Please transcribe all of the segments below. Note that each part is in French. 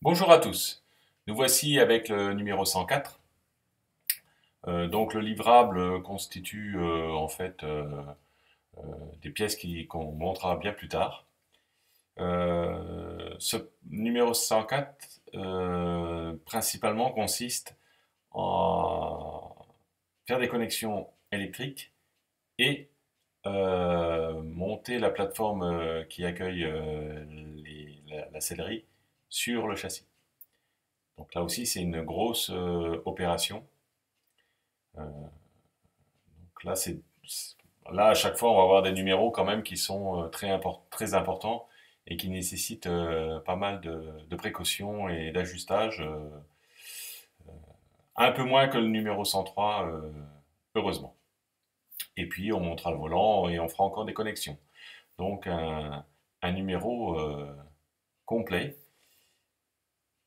Bonjour à tous. Nous voici avec le numéro 104. Donc le livrable constitue en fait euh, des pièces qu'on montrera bien plus tard. Ce numéro 104 principalement consiste en faire des connexions électriques et monter la plateforme qui accueille la sellerie sur le châssis. Donc là aussi, c'est une grosse opération. Donc là, à chaque fois, on va avoir des numéros quand même qui sont très importants et qui nécessitent pas mal de précautions et d'ajustages. Un peu moins que le numéro 103, heureusement. Et puis, on montera le volant et on fera encore des connexions. Donc, un numéro complet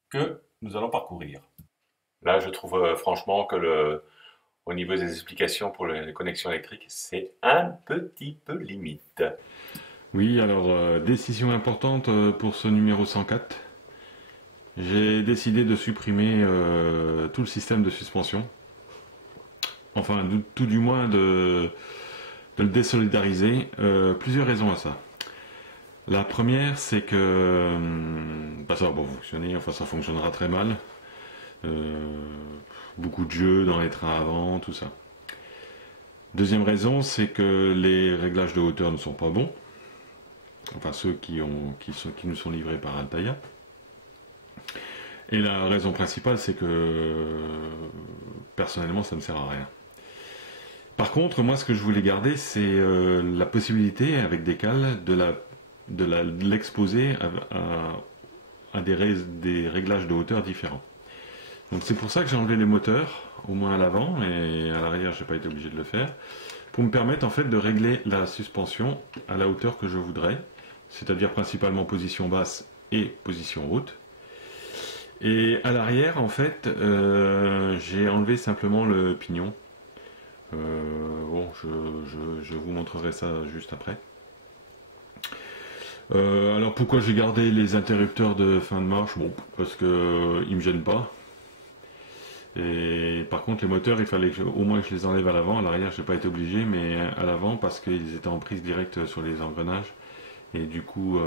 que nous allons parcourir. Là, je trouve franchement que au niveau des explications pour les connexions électriques, c'est un petit peu limite. Oui, alors décision importante pour ce numéro 104. J'ai décidé de supprimer tout le système de suspension. Enfin, tout du moins de le désolidariser. Plusieurs raisons à ça. La première, c'est que ça va pas fonctionner, enfin ça fonctionnera très mal. Euh, Beaucoup de jeux dans les trains avant, tout ça. Deuxième raison, c'est que les réglages de hauteur ne sont pas bons. Enfin ceux qui nous sont livrés par Altaïa. Et la raison principale, c'est que personnellement, ça ne sert à rien. Par contre, moi, ce que je voulais garder, c'est la possibilité, avec des cales, de l'exposer à des réglages de hauteur différents. Donc c'est pour ça que j'ai enlevé les moteurs, au moins à l'avant, et à l'arrière, j'ai pas été obligé de le faire, pour me permettre en fait de régler la suspension à la hauteur que je voudrais, c'est-à-dire principalement position basse et position haute. Et à l'arrière, en fait, j'ai enlevé simplement le pignon. Bon, je vous montrerai ça juste après. Alors pourquoi j'ai gardé les interrupteurs de fin de marche? Bon, parce que ils me gênent pas. Et par contre, les moteurs, il fallait au moins que je les enlève à l'avant. À l'arrière, j'ai pas été obligé, mais à l'avant parce qu'ils étaient en prise directe sur les engrenages. Et du coup,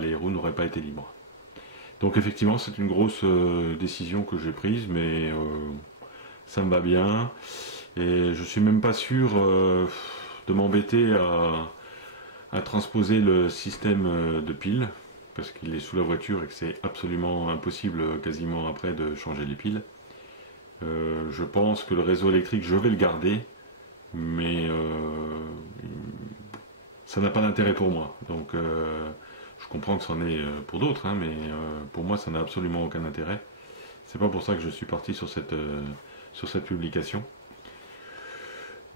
les roues n'auraient pas été libres. Donc effectivement, c'est une grosse décision que j'ai prise, mais ça me va bien. Et je suis même pas sûr de m'embêter à transposer le système de pile, parce qu'il est sous la voiture et que c'est absolument impossible quasiment après de changer les piles. Je pense que le réseau électrique, je vais le garder, mais ça n'a pas d'intérêt pour moi. Donc je comprends que c'en est pour d'autres, hein, mais pour moi, ça n'a absolument aucun intérêt. C'est pas pour ça que je suis parti sur cette publication.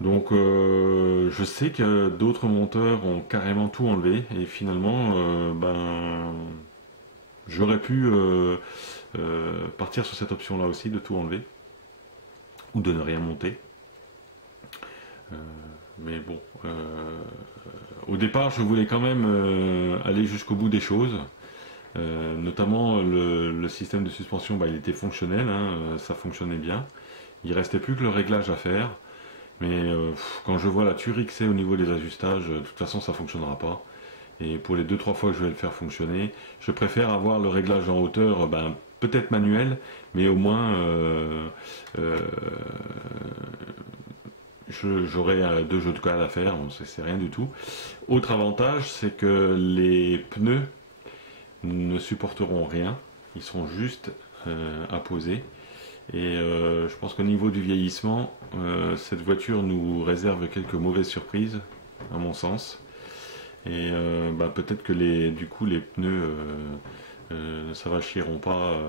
Donc je sais que d'autres monteurs ont carrément tout enlevé et finalement j'aurais pu partir sur cette option là aussi de tout enlever ou de ne rien monter. Euh, mais bon, au départ je voulais quand même aller jusqu'au bout des choses. Notamment le système de suspension, il était fonctionnel, hein, ça fonctionnait bien. Il restait plus que le réglage à faire. Mais quand je vois la tuerie que c'est au niveau des ajustages, de toute façon ça fonctionnera pas. Et pour les deux trois fois que je vais le faire fonctionner, je préfère avoir le réglage en hauteur, peut-être manuel, mais au moins euh, j'aurai deux jeux de cale à faire, bon, c'est rien du tout. Autre avantage, c'est que les pneus ne supporteront rien, ils sont juste à poser. Et je pense qu'au niveau du vieillissement, cette voiture nous réserve quelques mauvaises surprises, à mon sens. Et peut-être que du coup, les pneus ne s'avachiront pas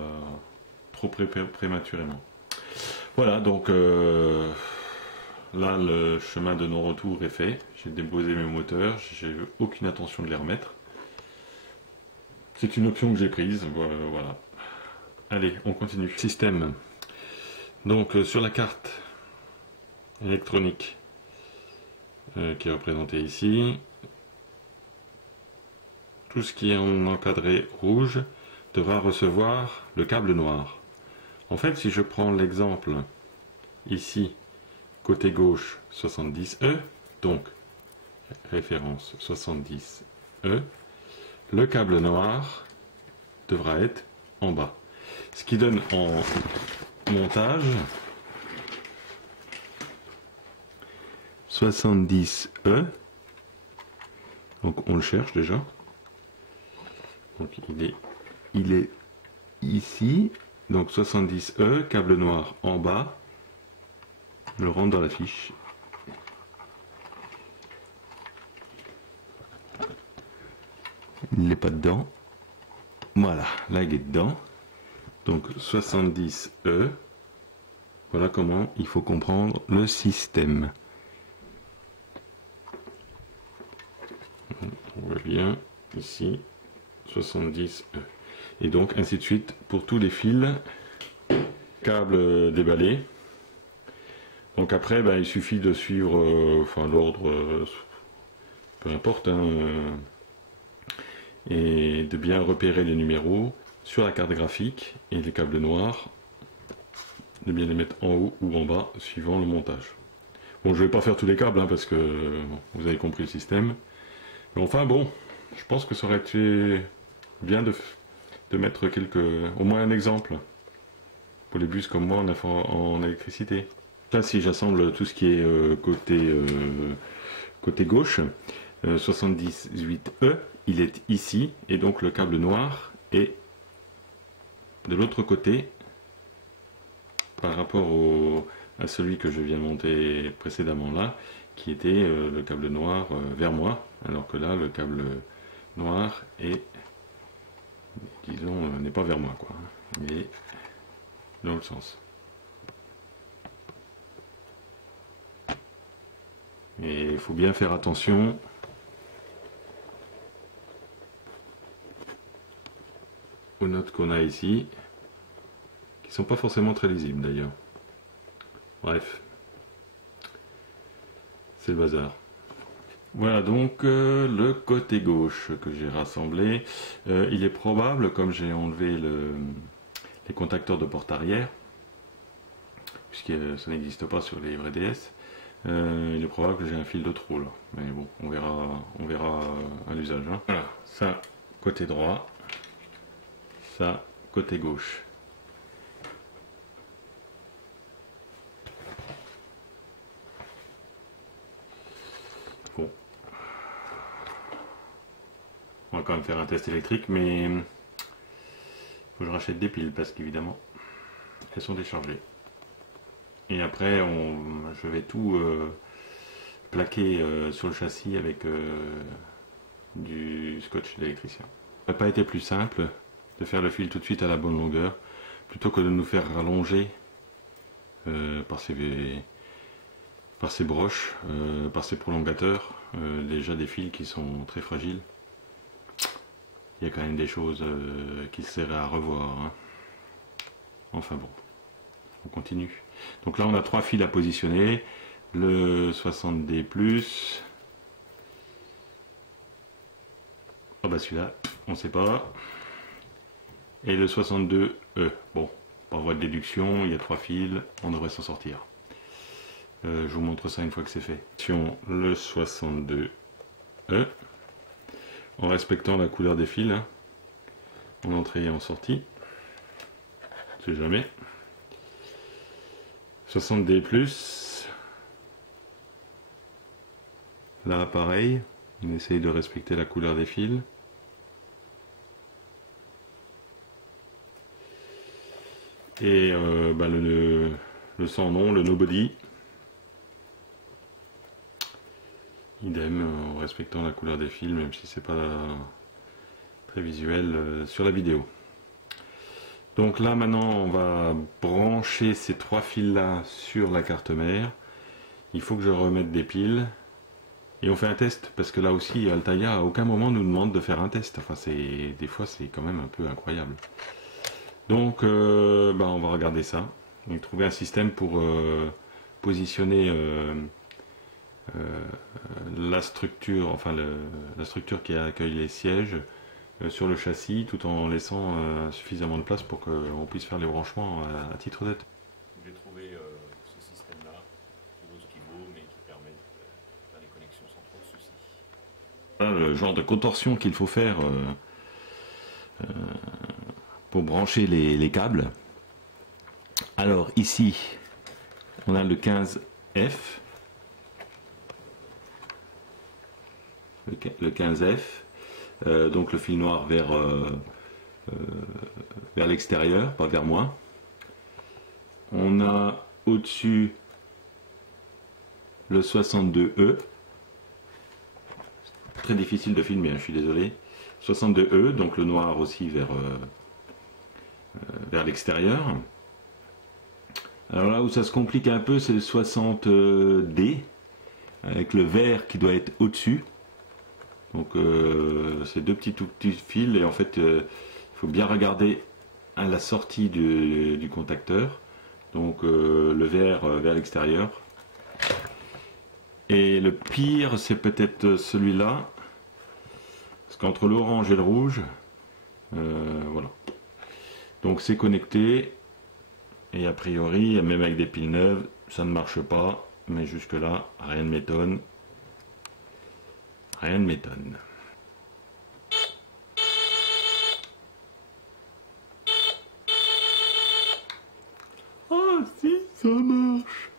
trop prématurément. Voilà, donc là, le chemin de non-retour est fait. J'ai déposé mes moteurs, j'ai aucune intention de les remettre. C'est une option que j'ai prise, voilà. Allez, on continue. Système. Donc sur la carte électronique qui est représentée ici, tout ce qui est en encadré rouge, devra recevoir le câble noir. En fait, si je prends l'exemple ici, côté gauche 70E, donc référence 70E, le câble noir devra être en bas. Ce qui donne en montage 70E, donc on le cherche déjà, donc il est ici, donc 70E, câble noir en bas, je le rentre dans la fiche. Il n'est pas dedans. Voilà, là il est dedans. Donc 70E. Voilà comment il faut comprendre le système. On voit bien ici 70E. Et donc ainsi de suite pour tous les fils. Câble déballé. Donc après, il suffit de suivre l'ordre, peu importe, hein, et de bien repérer les numéros sur la carte graphique et les câbles noirs, de bien les mettre en haut ou en bas suivant le montage. Bon, je vais pas faire tous les câbles parce que vous avez compris le système. Mais enfin bon, je pense que ça aurait été bien de mettre au moins un exemple pour les bus comme moi en électricité. Là, si j'assemble tout ce qui est côté gauche, 78E, il est ici, et donc le câble noir est de l'autre côté par rapport à celui que je viens de monter précédemment là, qui était le câble noir vers moi, alors que là, le câble noir est, disons, n'est pas vers moi, quoi, mais dans le sens. Et il faut bien faire attention aux notes qu'on a ici, qui sont pas forcément très lisibles d'ailleurs. Bref, c'est le bazar. Voilà donc le côté gauche que j'ai rassemblé. Il est probable, comme j'ai enlevé les contacteurs de porte arrière, puisque ça n'existe pas sur les vrais DS, il est probable que j'ai un fil de trop là, mais bon, on verra à l'usage. Hein. Voilà, ça côté droit, ça côté gauche. Bon, on va quand même faire un test électrique, mais il faut que je rachète des piles parce qu'évidemment elles sont déchargées. Et après, je vais tout plaquer sur le châssis avec du scotch d'électricien. Ça n'a pas été plus simple de faire le fil tout de suite à la bonne longueur, plutôt que de nous faire rallonger par ces broches, par ces prolongateurs, déjà des fils qui sont très fragiles. Il y a quand même des choses qui seraient à revoir. Hein. Enfin bon, on continue. Donc là on a 3 fils à positionner, le 60D+, celui-là on ne sait pas, et le 62E. Bon, par voie de déduction, il y a 3 fils, on devrait s'en sortir. Je vous montre ça une fois que c'est fait. Le 62E, en respectant la couleur des fils, hein, en entrée et en sortie, on sait jamais. 60D+, là pareil, on essaye de respecter la couleur des fils. Et le sans nom, le nobody, idem, en respectant la couleur des fils, même si c'est pas très visuel sur la vidéo. Donc là maintenant on va brancher ces 3 fils là sur la carte mère. Il faut que je remette des piles et on fait un test, parce que là aussi Altaïa à aucun moment nous demande de faire un test. Enfin des fois c'est quand même un peu incroyable. Donc on va regarder ça et trouver un système pour positionner la structure, enfin la structure qui accueille les sièges sur le châssis tout en laissant suffisamment de place pour qu'on puisse faire les branchements à titre tête. J'ai trouvé ce système-là, qui vaut ce qu'il vaut, mais qui permet de faire des connexions sans trop de soucis. Voilà le genre de contorsion qu'il faut faire pour brancher les câbles. Alors ici, on a le 15F. Le 15F. Donc le fil noir vers l'extérieur, pas vers moi. On a au-dessus le 62E. Très difficile de filmer, hein, je suis désolé. 62E, donc le noir aussi vers l'extérieur. Alors là où ça se complique un peu, c'est le 60D, avec le vert qui doit être au-dessus. Donc c'est tout petits fils, et en fait il faut bien regarder à la sortie du contacteur. Donc le vert vers l'extérieur. Et le pire, c'est peut-être celui-là, parce qu'entre l'orange et le rouge, voilà. Donc c'est connecté, et a priori, même avec des piles neuves, ça ne marche pas, mais jusque-là, rien ne m'étonne. Rien ne m'étonne. Ah si, ça marche.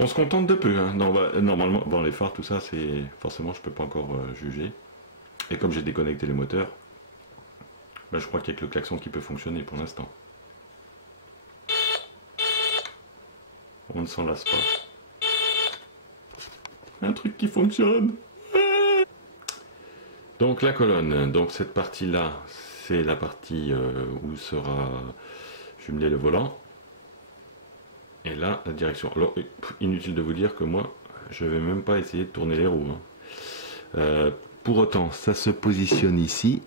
On se contente de peu, hein. Normalement, bon, les phares, tout ça, c'est forcément, je peux pas encore juger. Et comme j'ai déconnecté les moteurs, ben, je crois qu'il n'y a que le klaxon qui peut fonctionner pour l'instant. On ne s'en lasse pas. Un truc qui fonctionne. Donc la colonne, donc cette partie-là, c'est la partie où sera jumelé le volant. Et là, la direction. Alors, inutile de vous dire que moi, je vais même pas essayer de tourner les roues, hein. Pour autant, ça se positionne ici.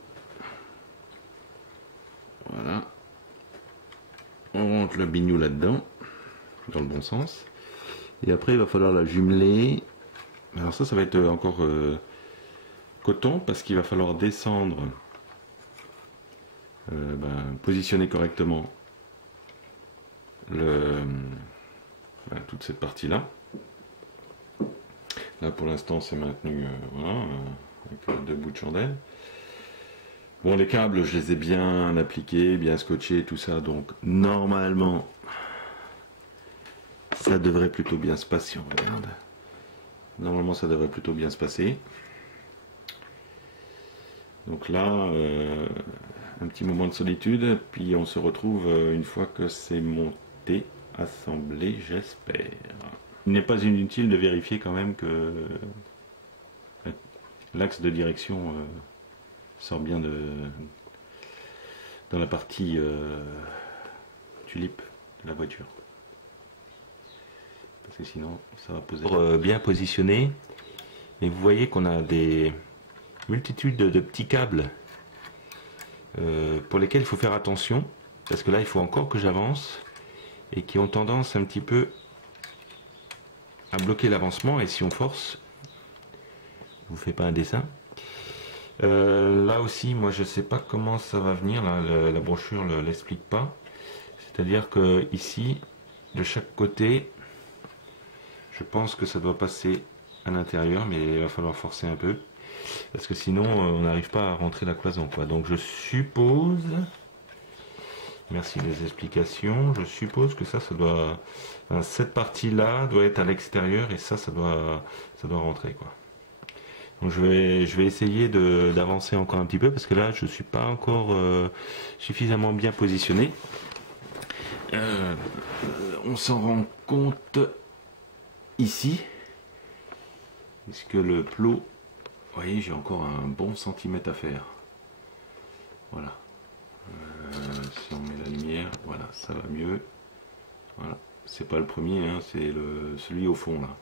Voilà. On rentre le bignou là-dedans, dans le bon sens. Et après, il va falloir la jumeler. Alors ça va être encore coton, parce qu'il va falloir descendre, positionner correctement toute cette partie-là. Là, pour l'instant, c'est maintenu voilà, avec deux bouts de chandelle. Bon, les câbles, je les ai bien appliqués, bien scotchés, tout ça, donc normalement, ça devrait plutôt bien se passer. On regarde. Normalement, ça devrait plutôt bien se passer. Donc là, un petit moment de solitude, puis on se retrouve une fois que c'est monté, assemblé, j'espère. Il n'est pas inutile de vérifier quand même que l'axe de direction sort bien dans la partie tulipe de la voiture. Parce que sinon, ça va poser. Pour bien positionné, et vous voyez qu'on a des multitudes de petits câbles pour lesquels il faut faire attention, parce que là, il faut encore que j'avance, et qui ont tendance un petit peu à bloquer l'avancement, et si on force, je vous fais pas un dessin. Là aussi, moi je sais pas comment ça va venir, là, la brochure ne l'explique pas. C'est-à-dire que ici, de chaque côté, je pense que ça doit passer à l'intérieur, mais il va falloir forcer un peu, parce que sinon on n'arrive pas à rentrer la cloison, quoi. Donc je suppose, merci des explications, je suppose que ça doit, enfin, cette partie-là doit être à l'extérieur, et ça doit rentrer, quoi. Donc je vais essayer d'avancer encore un petit peu, parce que là je suis pas encore suffisamment bien positionné. On s'en rend compte ici, puisque le plot, vous voyez, j'ai encore un bon centimètre à faire. Voilà. Si on met la lumière, voilà, ça va mieux. Voilà, c'est pas le premier, hein, c'est celui au fond là.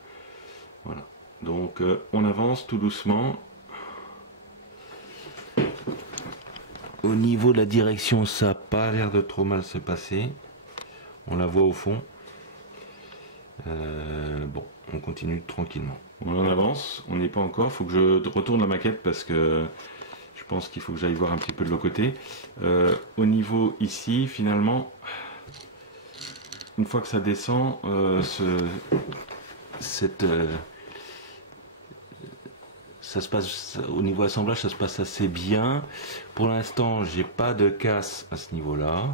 Voilà. Donc on avance tout doucement. Au niveau de la direction, ça n'a pas l'air de trop mal se passer. On la voit au fond. Bon, on continue tranquillement. On en avance, on n'est pas encore, il faut que je retourne la maquette parce que je pense qu'il faut que j'aille voir un petit peu de l'autre côté. Au niveau ici, finalement, une fois que ça descend, ça se passe au niveau assemblage, ça se passe assez bien. Pour l'instant, j'ai pas de casse à ce niveau-là.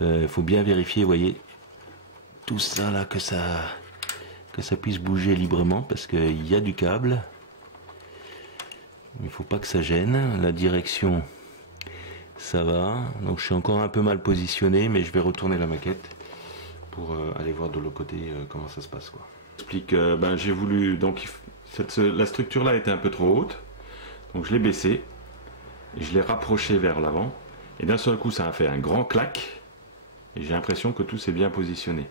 Il faut bien vérifier, vous voyez, tout ça là, que ça puisse bouger librement parce qu'il y a du câble. Il ne faut pas que ça gêne. La direction, ça va. Donc je suis encore un peu mal positionné, mais je vais retourner la maquette pour aller voir de l'autre côté comment ça se passe, quoi. J'explique, j'ai voulu, donc la structure là était un peu trop haute, donc je l'ai baissée et je l'ai rapprochée vers l'avant, et d'un seul coup ça a fait un grand clac et j'ai l'impression que tout s'est bien positionné.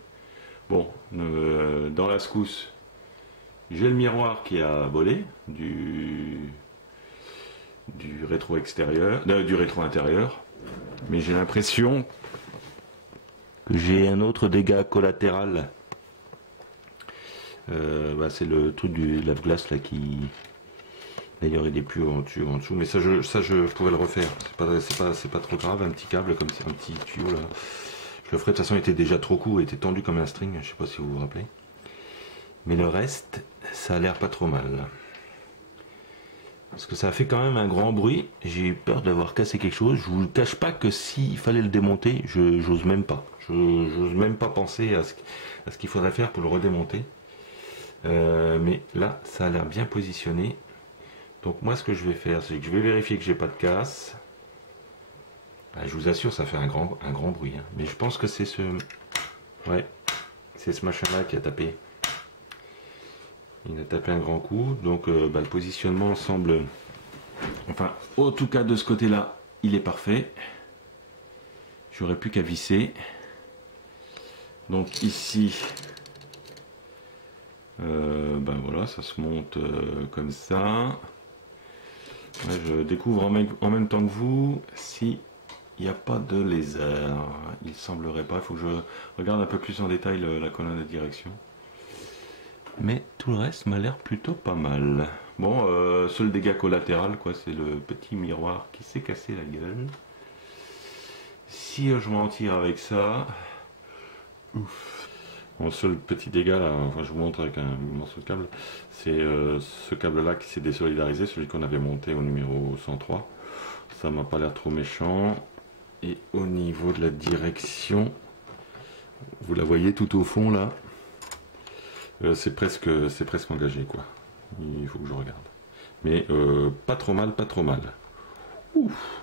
Bon, dans la secousse, j'ai le miroir qui a volé du rétro extérieur, du rétro intérieur, mais j'ai l'impression que j'ai un autre dégât collatéral. C'est le truc du lave-glace là qui, d'ailleurs il est plus en dessous, mais ça je pourrais le refaire, c'est pas trop grave. Un petit câble comme ça, un petit tuyau là, je le ferai. De toute façon il était déjà trop court, il était tendu comme un string, je sais pas si vous vous rappelez, mais le reste ça a l'air pas trop mal. Parce que ça a fait quand même un grand bruit, j'ai eu peur d'avoir cassé quelque chose. Je vous cache pas que s'il fallait le démonter, j'ose même pas. J'ose même pas penser à ce qu'il faudrait faire pour le redémonter. Mais là, ça a l'air bien positionné. Donc moi, ce que je vais faire, c'est que je vais vérifier que j'ai pas de casse. Je vous assure, ça fait un grand bruit. Hein. Mais je pense que c'est ouais, c'est ce machin-là qui a tapé. Il a tapé un grand coup, donc le positionnement semble, enfin, en tout cas de ce côté-là, il est parfait. J'aurais plus qu'à visser. Donc ici, voilà, ça se monte comme ça. Ouais, je découvre en même temps que vous si il n'y a pas de lézard. Il semblerait pas. Il faut que je regarde un peu plus en détail la colonne de direction. Mais tout le reste m'a l'air plutôt pas mal. Bon, seul dégât collatéral, quoi, c'est le petit miroir qui s'est cassé la gueule. Si je m'en tire avec ça, ouf. Mon seul petit dégât, là, enfin, je vous montre avec un morceau de câble, c'est ce câble-là qui s'est désolidarisé, celui qu'on avait monté au numéro 103. Ça m'a pas l'air trop méchant. Et au niveau de la direction, vous la voyez tout au fond là. C'est presque engagé, quoi. Il faut que je regarde. Mais pas trop mal, pas trop mal. Ouf.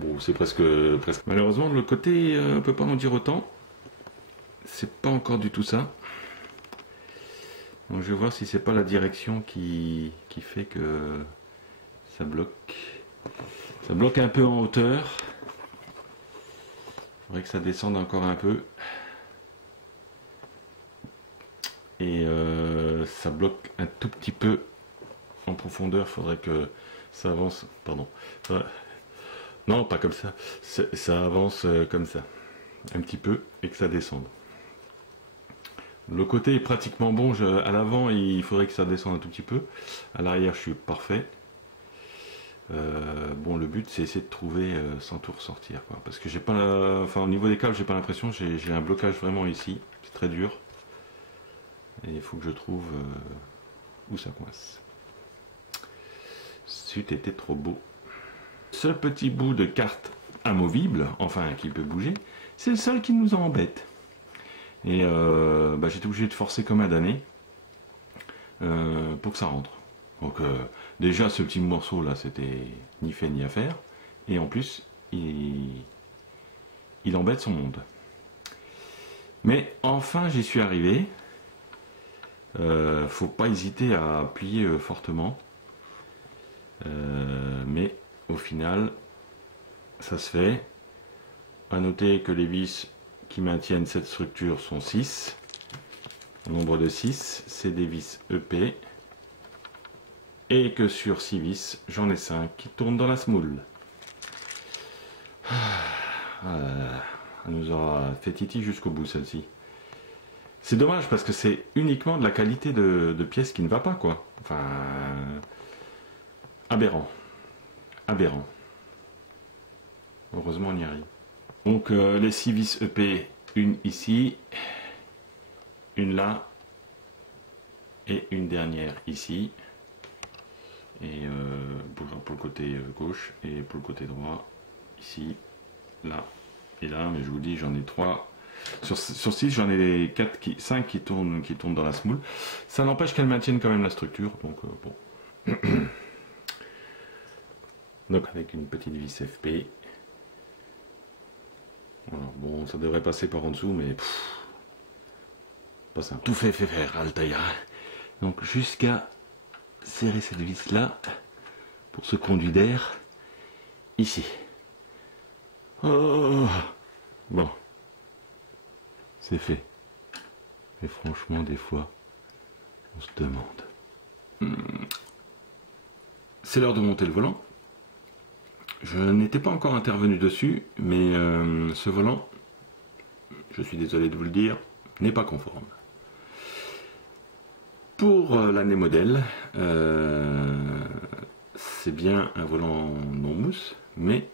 Bon, c'est presque. Malheureusement, de l'autre côté, on peut pas en dire autant. C'est pas encore du tout ça. Donc je vais voir si c'est pas la direction qui fait que ça bloque. Ça bloque un peu en hauteur. Il faudrait que ça descende encore un peu. Et ça bloque un tout petit peu en profondeur. Il faudrait que ça avance. Pardon. Non, pas comme ça. Ça avance comme ça. Un petit peu et que ça descende. Le côté est pratiquement bon. À l'avant, il faudrait que ça descende un tout petit peu. À l'arrière, je suis parfait. Bon, le but, c'est essayer de trouver sans tout ressortir, quoi. Parce que j'ai pas enfin, au niveau des câbles, j'ai pas l'impression. J'ai un blocage vraiment ici. C'est très dur. Et il faut que je trouve où ça coince. C'eût été trop beau. Ce petit bout de carte amovible, enfin qui peut bouger, c'est le seul qui nous embête. Et j'étais obligé de forcer comme un damné pour que ça rentre. Donc déjà ce petit morceau là, c'était ni fait ni à faire. Et en plus, il embête son monde. Mais enfin j'y suis arrivé. Faut pas hésiter à plier fortement, mais au final ça se fait. À noter que les vis qui maintiennent cette structure sont 6, au nombre de 6, c'est des vis EP, et que sur 6 vis j'en ai 5 qui tournent dans la smoule. Elle nous aura fait titi jusqu'au bout, celle-ci. C'est dommage parce que c'est uniquement de la qualité de pièce qui ne va pas, quoi. Enfin, aberrant. Aberrant. Heureusement, on y arrive. Donc, les 6 vis EP, une ici, une là, et une dernière ici. Et pour le côté gauche, et pour le côté droit, ici, là, et là. Mais je vous dis, j'en ai 3. Sur 6, j'en ai 5 qui tournent dans la smoule. Ça n'empêche qu'elles maintiennent quand même la structure. Donc, bon. Donc, avec une petite vis FP. Voilà. Bon, ça devrait passer par en dessous, mais pas simple. Tout fait faire, Altaïa. Donc, jusqu'à serrer cette vis là pour ce conduit d'air ici. Oh, bon. C'est fait. Mais franchement, des fois, on se demande. C'est l'heure de monter le volant. Je n'étais pas encore intervenu dessus, mais ce volant, je suis désolé de vous le dire, n'est pas conforme. Pour l'année modèle, c'est bien un volant non mousse, mais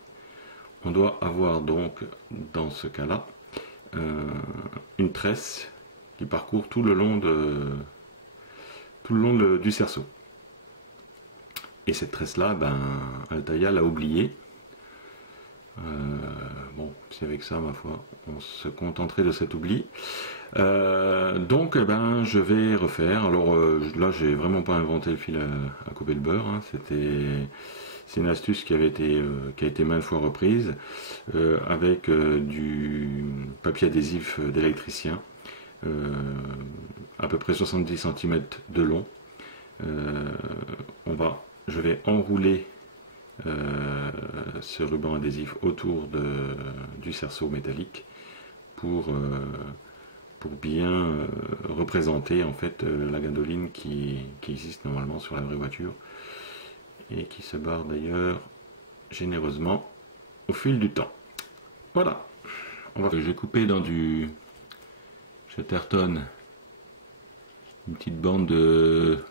on doit avoir donc, dans ce cas-là, une tresse qui parcourt tout le long du cerceau. Et cette tresse-là, Altaïa l'a oubliée. Bon, si avec ça, ma foi, on se contenterait de cet oubli. Donc, je vais refaire. Alors là, j'ai vraiment pas inventé le fil à couper le beurre. Hein. C'est une astuce qui a été maintes fois reprise avec du papier adhésif d'électricien, à peu près 70 cm de long. Je vais enrouler ce ruban adhésif autour du cerceau métallique pour bien représenter en fait la gandoline qui existe normalement sur la vraie voiture et qui se barre d'ailleurs généreusement au fil du temps. Voilà. J'ai coupé dans du Chatterton une petite bande de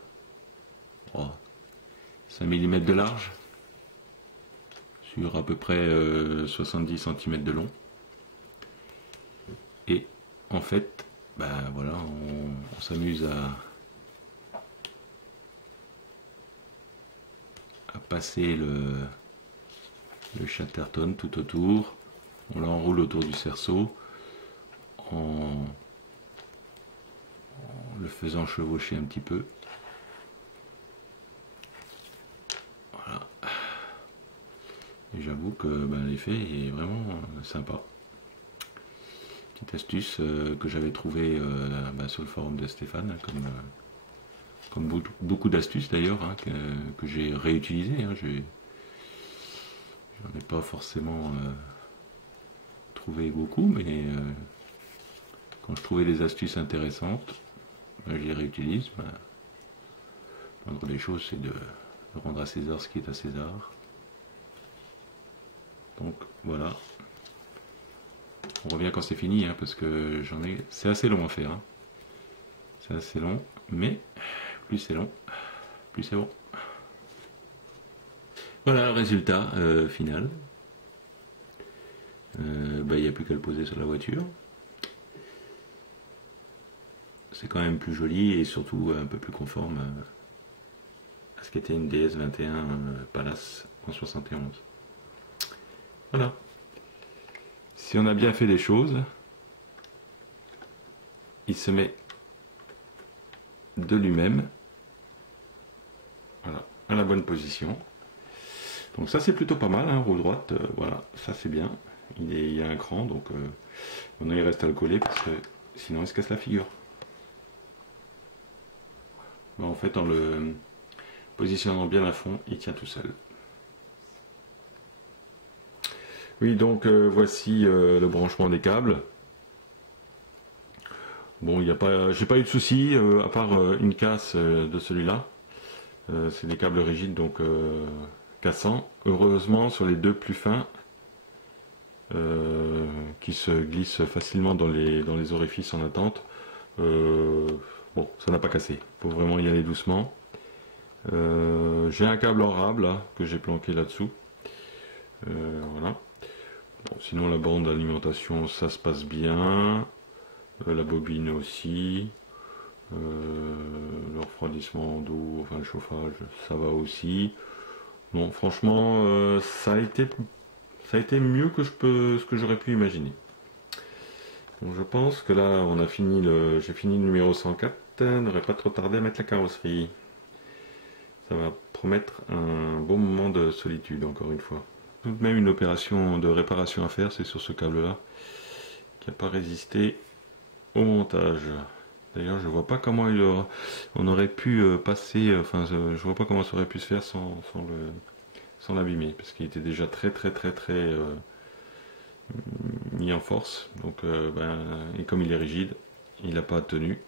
5 mm de large sur à peu près 70 cm de long. Et en fait, voilà, on s'amuse à passer le Chatterton tout autour. On l'enroule autour du cerceau en le faisant chevaucher un petit peu. Voilà. Et j'avoue que l'effet est vraiment sympa. Petite astuce que j'avais trouvée sur le forum de Stéphane, comme beaucoup d'astuces d'ailleurs, hein, que j'ai réutilisées. Hein, j'en ai pas forcément trouvé beaucoup, mais quand je trouvais des astuces intéressantes, je les réutilise. L'ordre des choses, c'est de rendre à César ce qui est à César. Donc voilà. On revient quand c'est fini, hein, parce que c'est assez long à faire. Hein. C'est assez long, mais plus c'est long, plus c'est bon. Voilà le résultat final. Il n'y a plus qu'à le poser sur la voiture. C'est quand même plus joli et surtout un peu plus conforme à ce qu'était une DS21 Palace en 71. Voilà. Si on a bien fait les choses, il se met de lui-même, voilà, à la bonne position. Donc ça c'est plutôt pas mal, hein, roue droite, voilà, ça c'est bien. Il y a un cran, donc maintenant il reste à le coller parce que sinon il se casse la figure. En fait, en le positionnant bien à fond, il tient tout seul. Oui, donc voici le branchement des câbles. Bon, j'ai pas eu de soucis, à part une casse de celui-là. C'est des câbles rigides, donc cassants. Heureusement, sur les deux plus fins, qui se glissent facilement dans les orifices en attente, Bon, ça n'a pas cassé. Faut vraiment y aller doucement. J'ai un câble en rab là que j'ai planqué là-dessous. Voilà. Bon, sinon la bande d'alimentation ça se passe bien. La bobine aussi. Le refroidissement d'eau, enfin le chauffage, ça va aussi. Bon, franchement, ça a été mieux que ce que j'aurais pu imaginer. Bon, je pense que là, j'ai fini le numéro 104. On n'aurait pas trop tardé à mettre la carrosserie. Ça va promettre un bon moment de solitude, encore une fois. Tout de même une opération de réparation à faire, c'est sur ce câble-là, qui n'a pas résisté au montage. D'ailleurs, je vois pas comment on aurait pu passer, je vois pas comment ça aurait pu se faire sans l'abîmer, parce qu'il était déjà très mis en force. Donc, et comme il est rigide, il n'a pas tenu.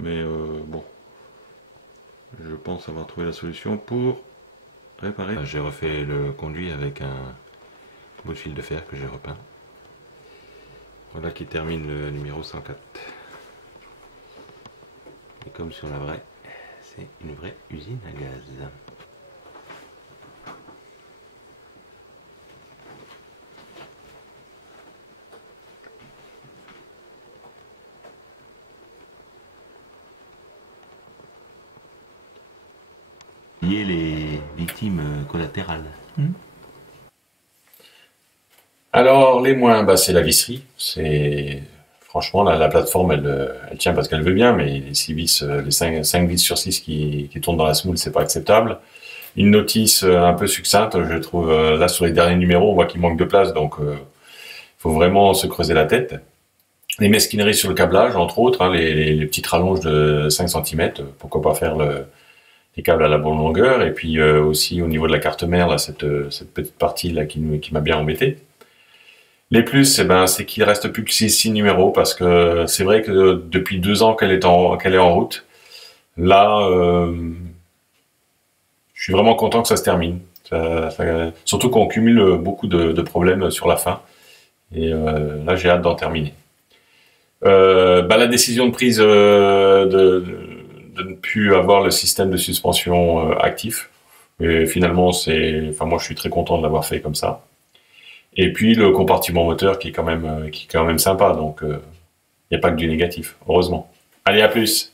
Mais bon, je pense avoir trouvé la solution pour réparer. J'ai refait le conduit avec un bout de fil de fer que j'ai repeint. Voilà qui termine le numéro 104. Et comme sur la vraie, c'est une vraie usine à gaz. Les victimes collatérales. Alors, les moins, bah, c'est la visserie. Franchement, la plateforme, elle tient parce qu'elle veut bien, mais les 6 vis, les 5 vis sur 6 qui tournent dans la semoule, c'est pas acceptable. Une notice un peu succincte, je trouve, là, sur les derniers numéros, on voit qu'il manque de place, donc faut vraiment se creuser la tête. Les mesquineries sur le câblage, entre autres, hein, les petites rallonges de 5 cm, pourquoi pas faire les câbles à la bonne longueur, et puis aussi au niveau de la carte mère, là, cette petite partie là qui m'a bien embêté. Les plus, c'est qu'il reste plus que 6 numéros, parce que c'est vrai que depuis 2 ans qu'elle est en route. Là, je suis vraiment content que ça se termine. Surtout qu'on cumule beaucoup de problèmes sur la fin. Et là, j'ai hâte d'en terminer. La décision de prise de ne plus avoir le système de suspension actif. Et finalement, moi, je suis très content de l'avoir fait comme ça. Et puis le compartiment moteur qui est quand même sympa, donc il n'y a pas que du négatif, heureusement. Allez, à plus!